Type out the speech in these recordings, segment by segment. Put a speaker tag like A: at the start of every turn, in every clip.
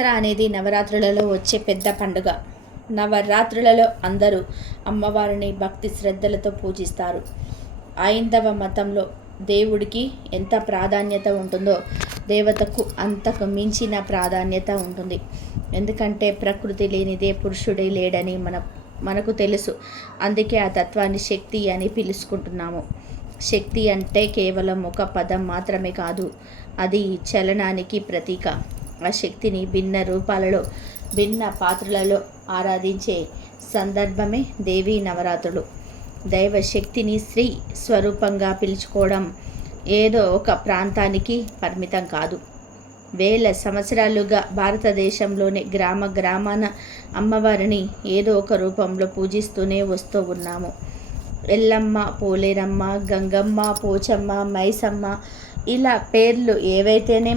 A: దసరా అనేది నవరాత్రులలో వచ్చే పెద్ద పండుగ. నవరాత్రులలో అందరూ అమ్మవారిని భక్తి శ్రద్ధలతో పూజిస్తారు. ఐందవ మతంలో దేవుడికి ఎంత ప్రాధాన్యత ఉంటుందో దేవతకు అంతకు మించిన ప్రాధాన్యత ఉంటుంది. ఎందుకంటే ప్రకృతి లేనిదే పురుషుడే లేడని మన మనకు తెలుసు. అందుకే ఆ తత్వాన్ని శక్తి అని పిలుచుకుంటున్నాము. శక్తి అంటే కేవలం ఒక పదం మాత్రమే కాదు అది చలనానికి ప్రతీక. ఆ శక్తిని భిన్న రూపాలలో భిన్న పాత్రలలో ఆరాధించే సందర్భమే దేవీ నవరాత్రులు. దైవ శక్తిని స్త్రీ స్వరూపంగా పిలుచుకోవడం ఏదో ఒక ప్రాంతానికి పరిమితం కాదు. వేల సంవత్సరాలుగా భారతదేశంలోని గ్రామ గ్రామాన అమ్మవారిని ఏదో ఒక రూపంలో పూజిస్తూనే వస్తూ ఉన్నాము. ఎల్లమ్మ పోలేరమ్మ గంగమ్మ పోచమ్మ మైసమ్మ ఇలా పేర్లు ఏవైతేనే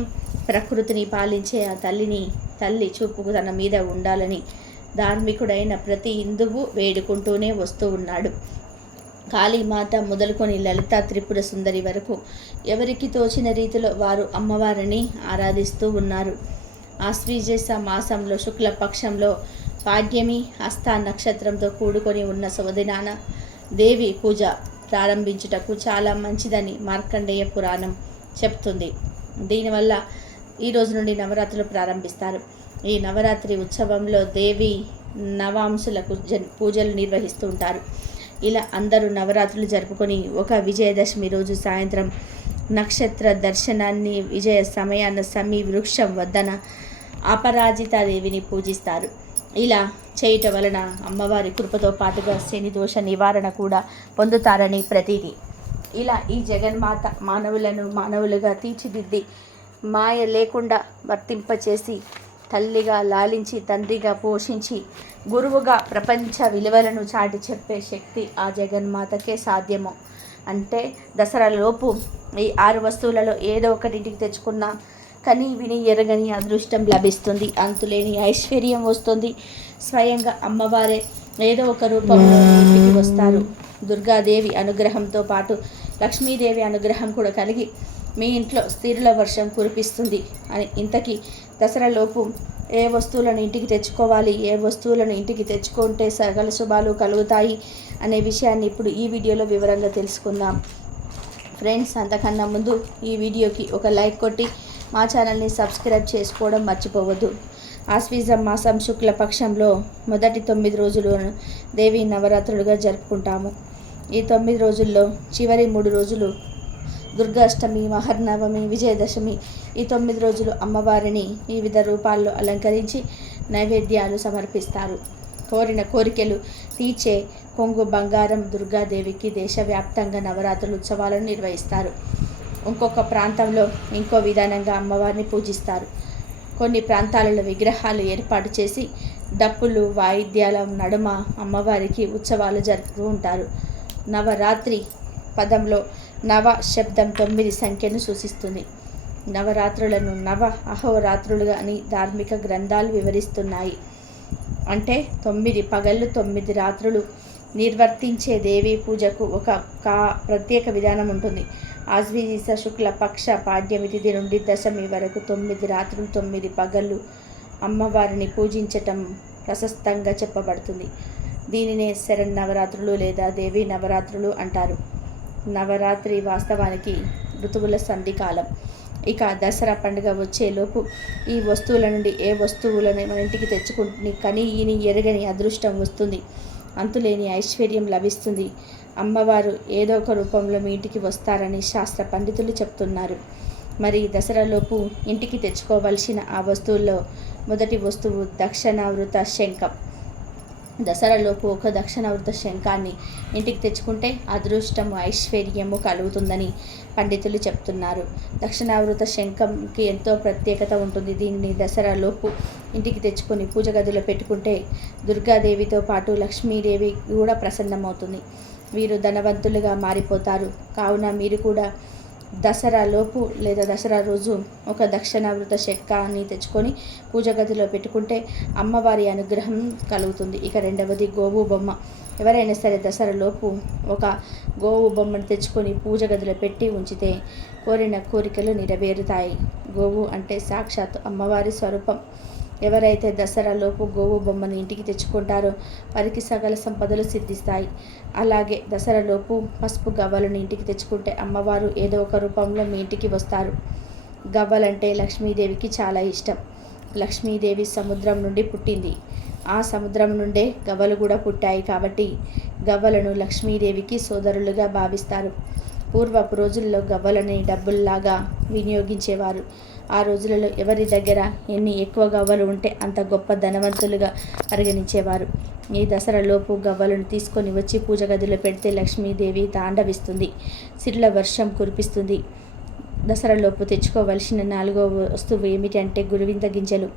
A: ప్రకృతిని పాలించే ఆ తల్లిని తల్లి చూపుకు తన మీద ఉండాలని ధార్మికుడైన ప్రతి హిందువు వేడుకుంటూనే వస్తూ ఉన్నాడు. కాళీమాత మొదలుకొని లలిత త్రిపుర సుందరి వరకు ఎవరికి తోచిన రీతిలో వారు అమ్మవారిని ఆరాధిస్తూ ఉన్నారు. ఆశ్వీజేస మాసంలో శుక్లపక్షంలో పాడ్యమి హస్త నక్షత్రంతో కూడుకొని ఉన్న శుభదినాన దేవి పూజ ప్రారంభించుటకు చాలా మంచిదని మార్కండేయ పురాణం చెప్తుంది. దీనివల్ల ఈ రోజు నుండి నవరాత్రులు ప్రారంభిస్తారు. ఈ నవరాత్రి ఉత్సవంలో దేవి నవాంశులకు జన్ పూజలు నిర్వహిస్తూ ఉంటారు. ఇలా అందరూ నవరాత్రులు జరుపుకొని ఒక విజయదశమి రోజు సాయంత్రం నక్షత్ర దర్శనాన్ని విజయ సమయాన సమీ వృక్షం వద్దన అపరాజితాదేవిని పూజిస్తారు. ఇలా చేయటం వలన అమ్మవారి కృపతో పాటుగా శని దోష నివారణ కూడా పొందుతారని ప్రతీది ఇలా ఈ జగన్మాత మానవులను మానవులుగా తీర్చిదిద్ది మాయ లేకుండా వర్తింపచేసి తల్లిగా లాలించి తండ్రిగా పోషించి గురువుగా ప్రపంచ విలువలను చాటి చెప్పే శక్తి ఆ జగన్మాతకే సాధ్యము. అంటే దసరాలోపు ఈ ఆరు వస్తువులలో ఏదో ఒకటి ఇంటికి తెచ్చుకున్నా కని విని ఎరగని అదృష్టం లభిస్తుంది. అంతులేని ఐశ్వర్యం వస్తుంది. స్వయంగా అమ్మవారే ఏదో ఒక రూపంలో ఇంటికి వస్తారు. దుర్గాదేవి అనుగ్రహంతో పాటు లక్ష్మీదేవి అనుగ్రహం కూడా కలిగి మీ ఇంట్లో స్థిరుల వర్షం కురిపిస్తుంది అని ఇంతకీ దసరాలోపు ఏ వస్తువులను ఇంటికి తెచ్చుకోవాలి? ఏ వస్తువులను ఇంటికి తెచ్చుకుంటే సకల శుభాలు కలుగుతాయి? అనే విషయాన్ని ఇప్పుడు ఈ వీడియోలో వివరంగా తెలుసుకుందాం. ఫ్రెండ్స్ అంతకన్నా ముందు ఈ వీడియోకి ఒక లైక్ కొట్టి మా ఛానల్ని సబ్స్క్రైబ్ చేసుకోవడం మర్చిపోవద్దు. ఆశ్వీజం మాసం శుక్ల పక్షంలో మొదటి తొమ్మిది రోజులను దేవి నవరాత్రులుగా జరుపుకుంటాము. ఈ తొమ్మిది రోజుల్లో చివరి మూడు రోజులు దుర్గాష్టమి మహర్నవమి విజయదశమి ఈ తొమ్మిది రోజులు అమ్మవారిని వివిధ రూపాల్లో అలంకరించి నైవేద్యాలు సమర్పిస్తారు. కోరిన కోరికలు తీర్చే కొంగు బంగారం దుర్గాదేవికి దేశవ్యాప్తంగా నవరాత్రుల ఉత్సవాలను నిర్వహిస్తారు. ఇంకొక ప్రాంతంలో ఇంకో విధానంగా అమ్మవారిని పూజిస్తారు. కొన్ని ప్రాంతాలలో విగ్రహాలు ఏర్పాటు చేసి డప్పులు వాయిద్యాల నడుమ అమ్మవారికి ఉత్సవాలు జరుపుతూ ఉంటారు నవరాత్రి పదంలో నవ శబ్దం తొమ్మిది సంఖ్యను సూచిస్తుంది. నవరాత్రులను నవ అహోరాత్రులుగా అని ధార్మిక గ్రంథాలు వివరిస్తున్నాయి. అంటే తొమ్మిది పగళ్ళు తొమ్మిది రాత్రులు నిర్వర్తించే దేవీ పూజకు ఒక కా ప్రత్యేక విధానం ఉంటుంది. ఆశ్వీజ శుక్ల పక్ష పాడ్యమి తిథి నుండి దశమి వరకు తొమ్మిది రాత్రులు తొమ్మిది పగళ్ళు అమ్మవారిని పూజించటం ప్రశస్తంగా చెప్పబడుతుంది. దీనినే శరణ్ నవరాత్రులు లేదా దేవీ నవరాత్రులు అంటారు. నవరాత్రి వాస్తవానికి ఋతువుల సంధి కాలం ఇక దసరా పండుగ వచ్చేలోపు ఈ వస్తువుల నుండి ఏ వస్తువులను మన ఇంటికి తెచ్చుకుంటుంది కని ఈని ఎరగని అదృష్టం వస్తుంది. అంతులేని ఐశ్వర్యం లభిస్తుంది. అమ్మవారు ఏదో ఒక రూపంలో మీ ఇంటికి వస్తారని శాస్త్ర పండితులు చెప్తున్నారు. మరి దసరాలోపు ఇంటికి తెచ్చుకోవలసిన ఆ వస్తువుల్లో మొదటి వస్తువు దక్షిణావృత శంఖం. దసరాలోపు ఒక దక్షిణావృత శంఖాన్ని ఇంటికి తెచ్చుకుంటే అదృష్టము ఐశ్వర్యము కలుగుతుందని పండితులు చెప్తున్నారు. దక్షిణావృత శంఖంకి ఎంతో ప్రత్యేకత ఉంటుంది. దీనిని దసరాలోపు ఇంటికి తెచ్చుకొని పూజ గదిలో పెట్టుకుంటే దుర్గాదేవితో పాటు లక్ష్మీదేవి కూడా ప్రసన్నమవుతుంది. వీరు ధనవంతులుగా మారిపోతారు. కావున మీరు కూడా దసరా లోపు లేదా దసరా రోజు ఒక దక్షిణావృత శంఖాన్ని తెచ్చుకొని పూజ గదిలో పెట్టుకుంటే అమ్మవారి అనుగ్రహం కలుగుతుంది. ఇక రెండవది గోవు బొమ్మ. ఎవరైనా సరే దసరాలోపు ఒక గోవు బొమ్మను తెచ్చుకొని పూజ గదిలో పెట్టి ఉంచితే కోరిన కోరికలు నెరవేరుతాయి. గోవు అంటే సాక్షాత్ అమ్మవారి స్వరూపం. ఎవరైతే దసరాలోపు గోవు బొమ్మను ఇంటికి తెచ్చుకుంటారో వారికి సకల సంపదలు సిద్ధిస్తాయి. అలాగే దసరాలోపు పసుపు గవ్వలను ఇంటికి తెచ్చుకుంటే అమ్మవారు ఏదో ఒక రూపంలో మీ ఇంటికి వస్తారు. గవ్వలంటే లక్ష్మీదేవికి చాలా ఇష్టం. లక్ష్మీదేవి సముద్రం నుండి పుట్టింది. ఆ సముద్రం నుండే గవ్వలు కూడా పుట్టాయి కాబట్టి గవ్వలను లక్ష్మీదేవికి సోదరులుగా భావిస్తారు. పూర్వపు రోజుల్లో గవ్వలని డబ్బుల్లాగా వినియోగించేవారు. ఆ రోజులలో ఎవరి దగ్గర ఎన్ని ఎక్కువ గవ్వలు ఉంటే అంత గొప్ప ధనవంతులుగా పరిగణించేవారు. ఈ దసరాలోపు గవ్వలను తీసుకొని వచ్చి పూజ గదిలో పెడితే లక్ష్మీదేవి తాండవిస్తుంది. సిడ్ల వర్షం కురిపిస్తుంది. దసరాలోపు తెచ్చుకోవలసిన నాలుగో వస్తువు ఏమిటంటే గురువింద గింజలు.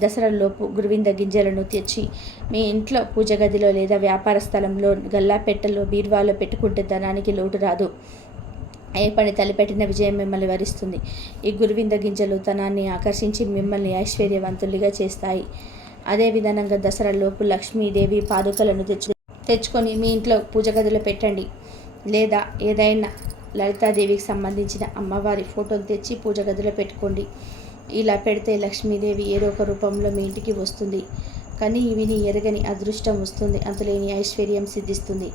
A: దసరాలోపు గురువింద గింజలను తెచ్చి మీ ఇంట్లో పూజ గదిలో లేదా వ్యాపార స్థలంలో గల్లాపెట్టెలో బీర్వాలో పెట్టుకుంటే ధనానికి లోటు రాదు. ఏ పని తలపెట్టిన విజయం మిమ్మల్ని వరిస్తుంది. ఈ గురువింద గింజలు తనాన్ని ఆకర్షించి మిమ్మల్ని ఐశ్వర్యవంతులుగా చేస్తాయి. అదే విధానంగా దసరాలోపు లక్ష్మీదేవి పాదుకలను తెచ్చు తెచ్చుకొని మీ ఇంట్లో పూజ గదిలో పెట్టండి. లేదా ఏదైనా లలితాదేవికి సంబంధించిన అమ్మవారి ఫోటోలు తెచ్చి పూజ గదిలో పెట్టుకోండి. ఇలా పెడితే లక్ష్మీదేవి ఏదో ఒక రూపంలో మీ ఇంటికి వస్తుంది. కానీ విని ఎరగని అదృష్టం వస్తుంది. అంతలేని ఐశ్వర్యం సిద్ధిస్తుంది.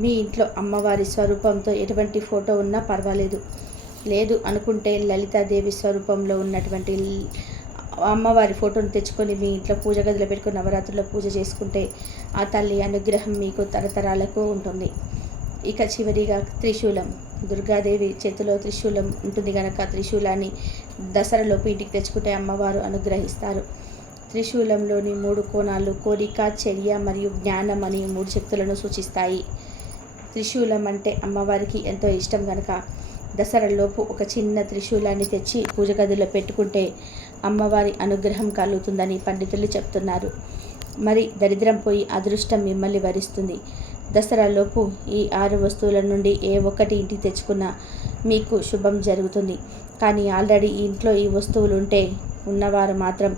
A: మీ ఇంట్లో అమ్మవారి స్వరూపంతో ఎటువంటి ఫోటో ఉన్నా పర్వాలేదు. లేదు అనుకుంటే లలితాదేవి స్వరూపంలో ఉన్నటువంటి అమ్మవారి ఫోటోను తెచ్చుకొని మీ ఇంట్లో పూజ గదిలో పెట్టుకుని నవరాత్రుల్లో పూజ చేసుకుంటే ఆ తల్లి అనుగ్రహం మీకు తరతరాలకు ఉంటుంది. ఇక చివరిగా త్రిశూలం. దుర్గాదేవి చేతిలో త్రిశూలం ఉంటుంది కనుక త్రిశూలాన్ని దసరాలోపు ఇంటికి తెచ్చుకుంటే అమ్మవారు అనుగ్రహిస్తారు. త్రిశూలంలోని మూడు కోణాలు కోరిక చర్య మరియు జ్ఞానం అని మూడు శక్తులను సూచిస్తాయి. త్రిశూలం అంటే అమ్మవారికి ఎంతో ఇష్టం కనుక దసరాలోపు ఒక చిన్న త్రిశూలాన్ని తెచ్చి పూజ గదిలో పెట్టుకుంటే అమ్మవారి అనుగ్రహం కలుగుతుందని పండితులు చెప్తున్నారు. మరి దరిద్రం పోయి అదృష్టం మిమ్మల్ని వరిస్తుంది. దసరాలోపు ఈ ఆరు వస్తువుల నుండి ఏ ఒక్కటి ఇంటికి తెచ్చుకున్నా మీకు శుభం జరుగుతుంది. కానీ ఆల్రెడీ ఇంట్లో ఈ వస్తువులు ఉంటే ఉన్నవారు మాత్రం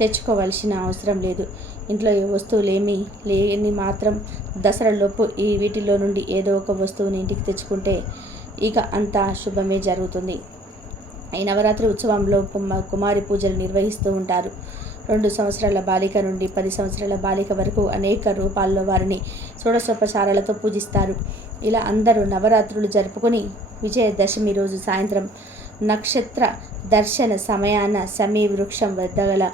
A: తెచ్చుకోవాల్సిన అవసరం లేదు. ఇంట్లో ఏ వస్తువులు ఏమీ లేని మాత్రం దసరాలోపు ఈ వీటిలో నుండి ఏదో ఒక వస్తువుని ఇంటికి తెచ్చుకుంటే ఇక అంతా శుభమే జరుగుతుంది. ఈ నవరాత్రి ఉత్సవంలో కుమారి పూజలు నిర్వహిస్తూ ఉంటారు. రెండు సంవత్సరాల బాలిక నుండి పది సంవత్సరాల బాలిక వరకు అనేక రూపాల్లో వారిని షోడశోపచారాలతో పూజిస్తారు. ఇలా అందరూ నవరాత్రులు జరుపుకొని విజయదశమి రోజు సాయంత్రం నక్షత్ర దర్శన సమయాన సమీ వృక్షం వద్ద గల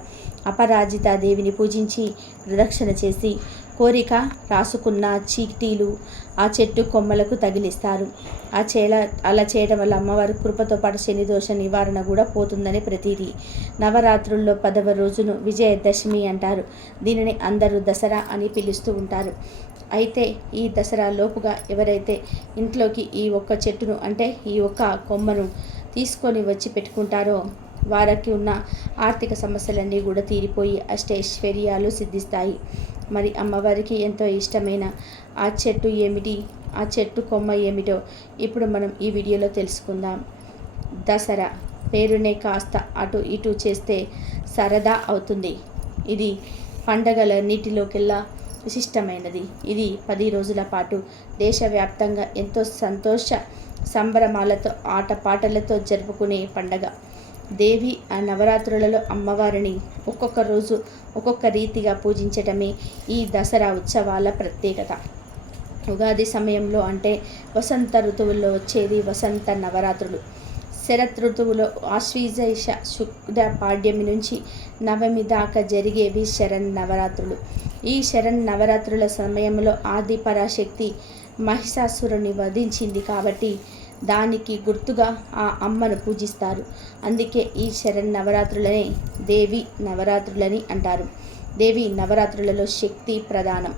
A: అపరాజిత దేవిని పూజించి ప్రదక్షిణ చేసి కోరిక రాసుకున్న చీటీలు ఆ చెట్టు కొమ్మలకు తగిలిస్తారు. ఆ చేల అలా చేయడం వల్ల అమ్మవారి కృపతో పాటు శని దోష నివారణ కూడా పోతుందని ప్రతీది నవరాత్రుల్లో పదవ రోజును విజయదశమి అంటారు. దీనిని అందరూ దసరా అని పిలుస్తూ ఉంటారు. అయితే ఈ దసరా లోపుగా ఎవరైతే ఇంట్లోకి ఈ ఒక్క చెట్టును అంటే ఈ ఒక్క కొమ్మను తీసుకొని వచ్చి పెట్టుకుంటారో వారికి ఉన్న ఆర్థిక సమస్యలన్నీ కూడా తీరిపోయి అష్టైశ్వర్యాలు సిద్ధిస్తాయి. మరి అమ్మవారికి ఎంతో ఇష్టమైన ఆ చెట్టు ఏమిటి? ఆ చెట్టు కొమ్మ ఏమిటో ఇప్పుడు మనం ఈ వీడియోలో తెలుసుకుందాం. దసరా పేరునే కాస్త అటు ఇటు చేస్తే సరదా అవుతుంది. ఇది పండగలన్నిటిలోకెల్లా విశిష్టమైనది. ఇది పది రోజుల పాటు దేశవ్యాప్తంగా ఎంతో సంతోష సంబరమాలతో ఆటపాటలతో జరుపుకునే పండగ. దేవి ఆ నవరాత్రులలో అమ్మవారిని ఒక్కొక్క రోజు ఒక్కొక్క రీతిగా పూజించటమే ఈ దసరా ఉత్సవాల ప్రత్యేకత. ఉగాది సమయంలో అంటే వసంత ఋతువుల్లో వచ్చేది వసంత నవరాత్రులు. శరత్ ఋతువులో ఆశ్వీజైష శుక్ర పాడ్యమి నుంచి నవమి దాకా జరిగేవి శరణ్ నవరాత్రులు. ఈ శరణ్ నవరాత్రుల సమయంలో ఆది పరాశక్తి మహిషాసురుని వధించింది కాబట్టి దానికి గుర్తుగా ఆ అమ్మను పూజిస్తారు. అందుకే ఈ శరణ్ నవరాత్రులనే దేవి నవరాత్రులని అంటారు. దేవి నవరాత్రులలో శక్తి ప్రధానం.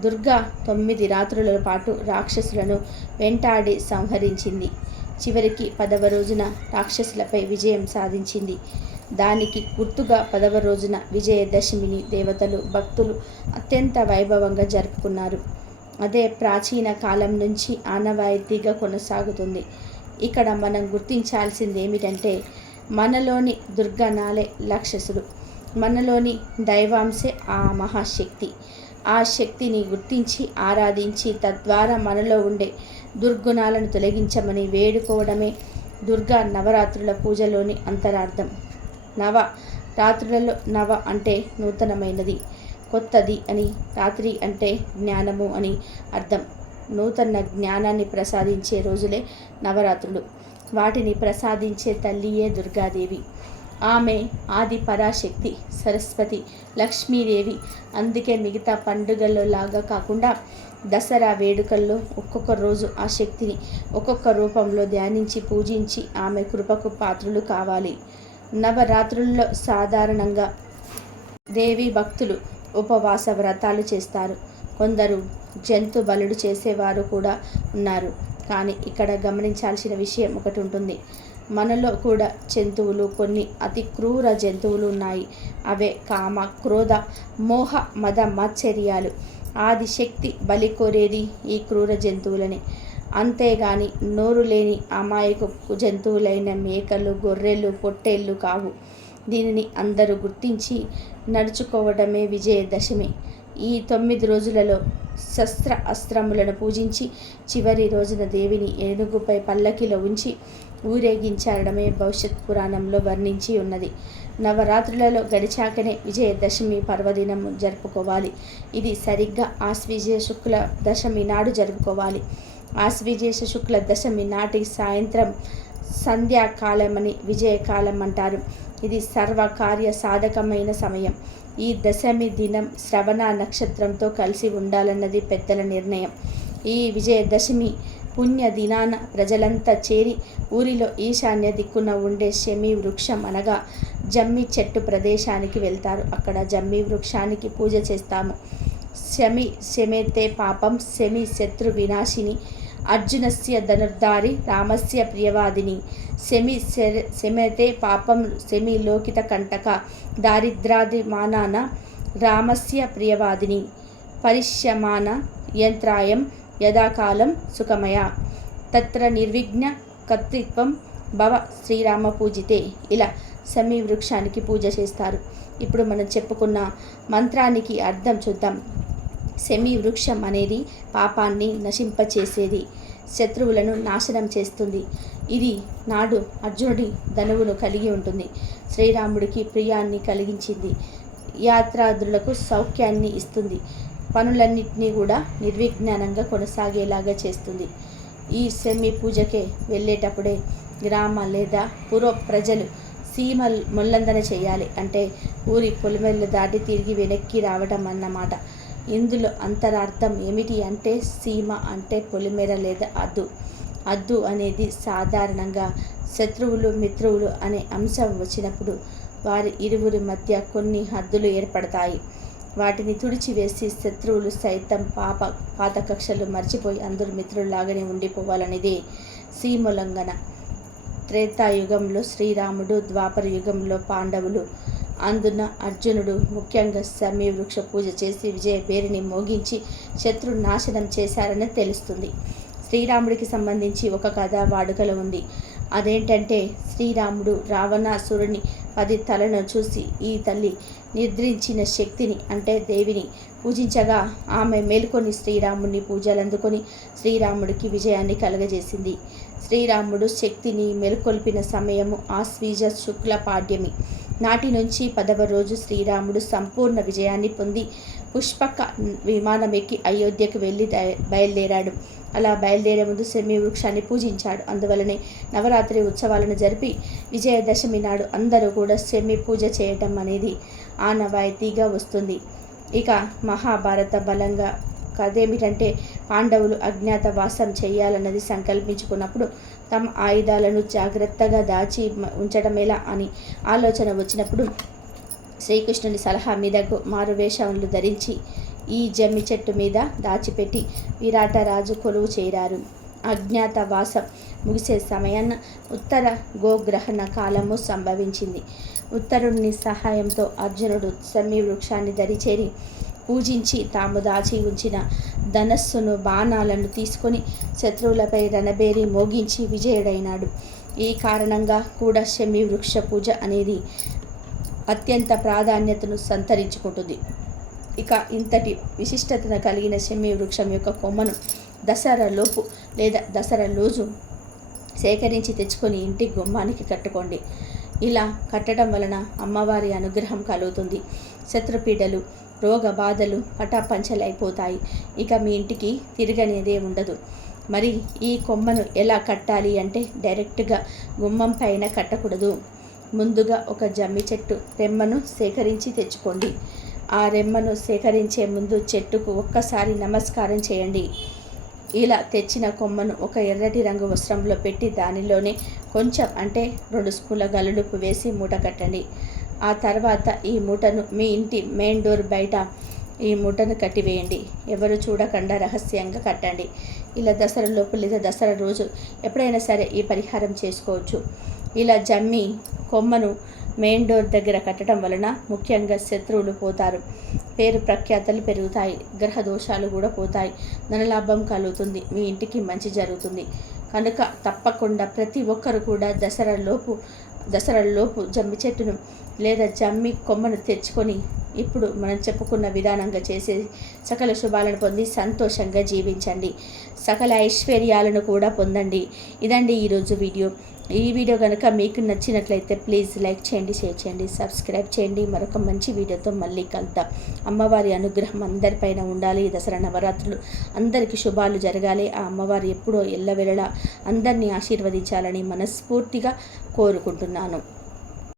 A: దుర్గా తొమ్మిది రాత్రుల పాటు రాక్షసులను వెంటాడి సంహరించింది. చివరికి పదవ రోజున రాక్షసులపై విజయం సాధించింది. దానికి గుర్తుగా పదవ రోజున విజయదశమిని దేవతలు భక్తులు అత్యంత వైభవంగా జరుపుకున్నారు. అదే ప్రాచీన కాలం నుంచి ఆనవాయితీగా కొనసాగుతుంది. ఇక్కడ మనం గుర్తించాల్సింది ఏమిటంటే మనలోని దుర్గణాలే లక్షసుడు మనలోని దైవాంశే ఆ మహాశక్తి. ఆ శక్తిని గుర్తించి ఆరాధించి తద్వారా మనలో ఉండే దుర్గుణాలను తొలగించమని వేడుకోవడమే దుర్గా నవరాత్రుల పూజలోని అంతరార్థం. నవ రాత్రులలో నవ అంటే నూతనమైనది. కొత్తది అని రాత్రి అంటే జ్ఞానము అని అర్థం. నూతన జ్ఞానాన్ని ప్రసాదించే రోజులే నవరాత్రులు. వాటిని ప్రసాదించే తల్లియే దుర్గాదేవి. ఆమె ఆది పరాశక్తి సరస్వతి లక్ష్మీదేవి. అందుకే మిగతా పండుగల్లో లాగా కాకుండా దసరా వేడుకల్లో ఒక్కొక్క రోజు ఆ శక్తిని ఒక్కొక్క రూపంలో ధ్యానించి పూజించి ఆమె కృపకు పాత్రులు కావాలి. నవరాత్రుల్లో సాధారణంగా దేవి భక్తులు ఉపవాస వ్రతాలు చేస్తారు. కొందరు జంతు బలుడు చేసేవారు కూడా ఉన్నారు. కానీ ఇక్కడ గమనించాల్సిన విషయం ఒకటి ఉంటుంది. మనలో కూడా జంతువులు కొన్ని అతి క్రూర జంతువులు ఉన్నాయి. అవే కామ క్రోధ మోహ మద మాత్సర్యాలు. ఆది శక్తి బలి కోరేది ఈ క్రూర జంతువులని. అంతేగాని నోరు లేని అమాయకు జంతువులైన మేకలు గొర్రెలు పొట్టేళ్ళు కావు. దీనిని అందరూ గుర్తించి నడుచుకోవడమే విజయదశమి. ఈ తొమ్మిది రోజులలో శస్త్ర అస్త్రములను పూజించి చివరి రోజున దేవిని ఏనుగుపై పల్లకిలో ఉంచి ఊరేగించడమే భవిష్యత్ పురాణంలో వర్ణించి ఉన్నది. నవరాత్రులలో గడిచాకనే విజయదశమి పర్వదినం జరుపుకోవాలి. ఇది సరిగ్గా ఆశ్విజయ శుక్ల దశమి నాడు జరుపుకోవాలి. ఆశ్విజేష శుక్ల దశమి నాటి సాయంత్రం సంధ్యాకాలమని విజయకాలం అంటారు. ఇది సర్వకార్య సాధకమైన సమయం. ఈ దశమి దినం శ్రవణ నక్షత్రంతో కలిసి ఉండాలన్నది పెద్దల నిర్ణయం. ఈ విజయదశమి పుణ్య దినాన ప్రజలంతా చేరి ఊరిలో ఈశాన్య దిక్కున ఉండే శమి వృక్షం అనగా జమ్మి చెట్టు ప్రదేశానికి వెళ్తారు. అక్కడ జమ్మి వృక్షానికి పూజ చేస్తాము. శమి శమేతే పాపం శమి శత్రు వినాశిని అర్జునస్య ధనుర్ధారి రామస్య ప్రియవాదిని. శమి శమతే పాపం శమి లోకిత కంటక దారిద్రాదిమానాన రామస్య ప్రియవాదిని. పరిశ్యమాన యంత్రాయం యథాకాలం సుఖమయ. తత్ర నిర్విఘ్న కర్తృత్వం భవ శ్రీరామ పూజితే. ఇలా సమీ వృక్షానికి పూజ చేస్తారు. ఇప్పుడు మనం చెప్పుకున్న మంత్రానికి అర్థం చూద్దాం. సెమీ వృక్షం అనేది పాపాన్ని నశింపచేసేది. శత్రువులను నాశనం చేస్తుంది. ఇది నాడు అర్జునుడి ధనువును కలిగి ఉంటుంది. శ్రీరాముడికి ప్రియాన్ని కలిగించింది. యాత్రాదులకు సౌఖ్యాన్ని ఇస్తుంది. పనులన్నింటినీ కూడా నిర్విజ్ఞానంగా కొనసాగేలాగా చేస్తుంది. ఈ సెమి పూజకే వెళ్ళేటప్పుడే గ్రామ లేదా పూర్వ ప్రజలు సీమ మొల్లందన చేయాలి అంటే ఊరి పొలిమెల్లు దాటి తిరిగి వెనక్కి రావడం అన్నమాట. ఇందులో అంతరార్థం ఏమిటి అంటే సీమ అంటే పొలిమేర లేదా అద్దు. అద్దు అనేది సాధారణంగా శత్రువులు మిత్రువులు అనే అంశం వచ్చినప్పుడు వారి ఇరువురి మధ్య కొన్ని హద్దులు ఏర్పడతాయి. వాటిని తుడిచివేసి శత్రువులు సైతం పాప పాత కక్షలు మర్చిపోయి అందరూ మిత్రుల్లాగానే ఉండిపోవాలనేది సీమోల్లంఘన. త్రేతాయుగంలో శ్రీరాముడు ద్వాపర యుగంలో పాండవులు అందున అర్జునుడు ముఖ్యంగా సమీ వృక్ష పూజ చేసి విజయ పేరుని మోగించి శత్రు నాశనం చేశారని తెలుస్తుంది. శ్రీరాముడికి సంబంధించి ఒక కథ వాడుకలో ఉంది. అదేంటంటే శ్రీరాముడు రావణాసురుని పది తలను చూసి ఈ తల్లి నిద్రించిన శక్తిని అంటే దేవిని పూజించగా ఆమె మేల్కొని శ్రీరాముడిని పూజలు అందుకొని శ్రీరాముడికి విజయాన్ని కలగజేసింది. శ్రీరాముడు శక్తిని మేల్కొల్పిన సమయము ఆశ్వీజ శుక్ల పాడ్యమి. నాటి నుంచి పదవ రోజు శ్రీరాముడు సంపూర్ణ విజయాన్ని పొంది పుష్పక విమానమెక్కి అయోధ్యకు వెళ్ళి బయలుదేరాడు. అలా బయలుదేరే ముందు శమి వృక్షాన్ని పూజించాడు. అందువలనే నవరాత్రి ఉత్సవాలను జరిపి విజయదశమి నాడు అందరూ కూడా శమి పూజ చేయటం అనేది ఆనవాయితీగా వస్తుంది. ఇక మహాభారత బలంగా అదేమిటంటే పాండవులు అజ్ఞాతవాసం చేయాలన్నది సంకల్పించుకున్నప్పుడు తమ ఆయుధాలను జాగ్రత్తగా దాచి ఉంచడమేలా అని ఆలోచన వచ్చినప్పుడు శ్రీకృష్ణుని సలహా మీదకు మారువేషములు ధరించి ఈ జమ్మి చెట్టు మీద దాచిపెట్టి విరాటరాజు కొలువు చేరారు. అజ్ఞాతవాసం ముగిసే సమయాన ఉత్తర గోగ్రహణ కాలము సంభవించింది. ఉత్తరుని సహాయంతో అర్జునుడు సమీ వృక్షాన్ని దరిచేరి పూజించి తాము దాచి ఉంచిన ధనస్సును బాణాలను తీసుకొని శత్రువులపై రణబేరి మోగించి విజయుడైనాడు. ఈ కారణంగా కూడా శమి వృక్ష పూజ అనేది అత్యంత ప్రాధాన్యతను సంతరించుకుంటుంది. ఇక ఇంతటి విశిష్టతను కలిగిన శమి వృక్షం యొక్క కొమ్మను దసరా లోపు లేదా దసరా రోజు సేకరించి తెచ్చుకొని ఇంటి గుమ్మానికి కట్టుకోండి. ఇలా కట్టడం వలన అమ్మవారి అనుగ్రహం కలుగుతుంది. శత్రుపీడలు రోగ బాధలు పటాపంచలైపోతాయి. ఇక మీ ఇంటికి తిరగనేదే ఉండదు. మరి ఈ కొమ్మను ఎలా కట్టాలి అంటే డైరెక్ట్గా గుమ్మం పైన కట్టకూడదు. ముందుగా ఒక జమ్మి చెట్టు రెమ్మను సేకరించి తెచ్చుకోండి. ఆ రెమ్మను సేకరించే ముందు చెట్టుకు ఒక్కసారి నమస్కారం చేయండి. ఇలా తెచ్చిన కొమ్మను ఒక ఎర్రటి రంగు వస్త్రంలో పెట్టి దానిలోనే కొంచెం అంటే రెండు స్పూల గలుడుపు వేసి మూట కట్టండి. ఆ తర్వాత ఈ మూటను మీ ఇంటి మెయిన్ డోర్ బయట ఈ మూటను కట్టివేయండి. ఎవరు చూడకుండా రహస్యంగా కట్టండి. ఇలా దసరా లోపు లేదా దసరా రోజు ఎప్పుడైనా సరే ఈ పరిహారం చేసుకోవచ్చు. ఇలా జమ్మి కొమ్మను మెయిన్ డోర్ దగ్గర కట్టడం వలన ముఖ్యంగా శత్రువులు పోతారు. పేరు ప్రఖ్యాతలు పెరుగుతాయి. గ్రహ దోషాలు కూడా పోతాయి. ధనలాభం కలుగుతుంది. మీ ఇంటికి మంచి జరుగుతుంది. కనుక తప్పకుండా ప్రతి ఒక్కరు కూడా దసరా లోపు జమ్మి చెట్టును లేదా జమ్మి కొమ్మను తెచ్చుకొని ఇప్పుడు మనం చెప్పుకున్న విధానంగా చేసే సకల శుభాలను పొంది సంతోషంగా జీవించండి. సకల ఐశ్వర్యాలను కూడా పొందండి. ఇదండి ఈరోజు వీడియో. ఈ వీడియో కనుక మీకు నచ్చినట్లయితే ప్లీజ్ లైక్ చేయండి షేర్ చేయండి సబ్స్క్రైబ్ చేయండి. మరొక మంచి వీడియోతో మళ్ళీ కలుద్దాం. అమ్మవారి అనుగ్రహం అందరిపైన ఉండాలి. దసరా నవరాత్రులు అందరికీ శుభాలు జరగాలి. ఆ అమ్మవారు ఎప్పుడో ఎల్లవెల్లలా అందరినీ ఆశీర్వదించాలని మనస్ఫూర్తిగా కోరుకుంటున్నాను.